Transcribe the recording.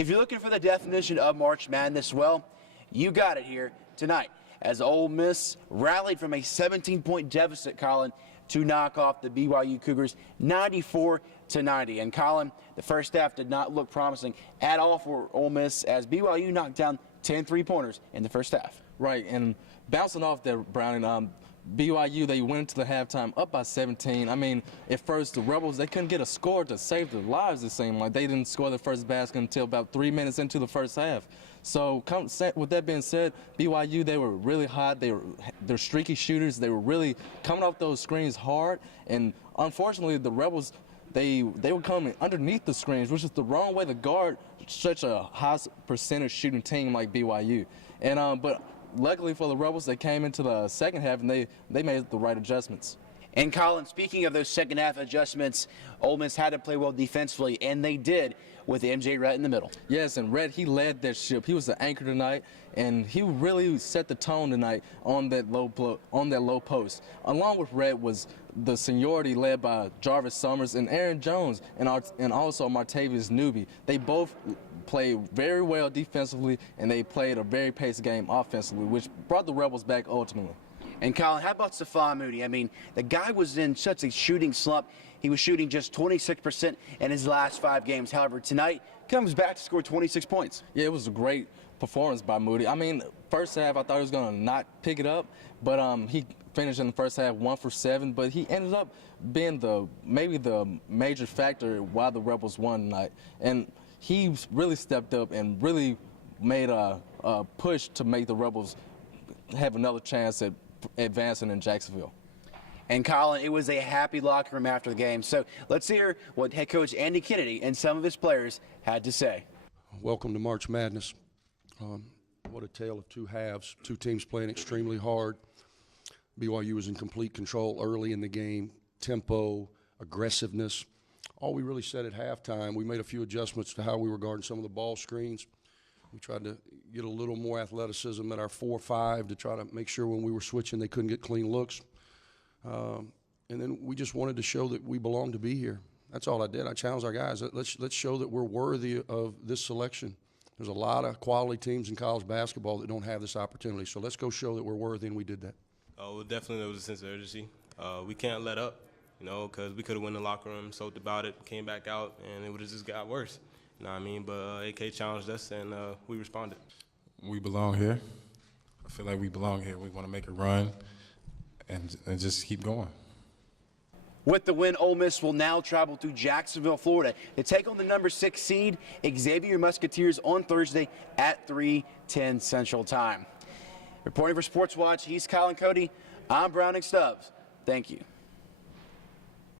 If you're looking for the definition of March Madness, well, you got it here tonight, as Ole Miss rallied from a 17-point deficit, Colin, to knock off the BYU Cougars 94-90. And Colin, the first half did not look promising at all for Ole Miss, as BYU knocked down 10 three-pointers in the first half. Right, and bouncing off that, Browning, BYU, they went into the halftime up by 17. I mean, at first, the Rebels, they couldn't get a score to save their lives, it seemed like. They didn't score the first basket until about 3 minutes into the first half. So, with that being said, BYU, they were really hot. They're streaky shooters. They were really coming off those screens hard. And unfortunately, the Rebels, they were coming underneath the screens, which is the wrong way to guard such a high percentage shooting team like BYU. And but luckily for the Rebels, they came into the second half and they made the right adjustments. And Colin, speaking of those second half adjustments, Ole Miss had to play well defensively, and they did, with MJ Rhett in the middle. Yes, and Rhett, he led that ship. He was the anchor tonight, and he really set the tone tonight on that low post. Along with Rhett was the seniority led by Jarvis Summers and Aaron Jones, and also Martavius Newby. They both played very well defensively, and they played a very paced game offensively, which brought the Rebels back ultimately. And Colin, how about Stephon Moody? I mean, the guy was in such a shooting slump. He was shooting just 26% in his last 5 games. However, tonight comes back to score 26 points. Yeah, it was a great performance by Moody. I mean, first half I thought he was going to not pick it up, but he finished in the first half 1 for 7. But he ended up being maybe the major factor why the Rebels won tonight. And he really stepped up and really made a push to make the Rebels have another chance at advancing in Jacksonville. And Colin, it was a happy locker room after the game. So let's hear what head coach Andy Kennedy and some of his players had to say. Welcome to March Madness. What a tale of two halves. Two teams playing extremely hard. BYU was in complete control early in the game. Tempo, aggressiveness. All we really said at halftime, we made a few adjustments to how we were guarding some of the ball screens. We tried to get a little more athleticism at our 4-5 to try to make sure when we were switching they couldn't get clean looks. And then we just wanted to show that we belong to be here. That's all I did. I challenged our guys. Let's show that we're worthy of this selection. There's a lot of quality teams in college basketball that don't have this opportunity. So let's go show that we're worthy, and we did that. Well, definitely there was a sense of urgency. We can't let up, because we could have went in the locker room, soaked about it, came back out, and it would have just got worse. You know what I mean? But AK challenged us, and we responded. We belong here. I feel like we belong here. We want to make a run and just keep going. With the win, Ole Miss will now travel to Jacksonville, Florida to take on the number 6 seed, Xavier Musketeers, on Thursday at 3:10 Central Time. Reporting for Sports Watch, he's Colin, Cody. I'm Browning Stubbs. Thank you.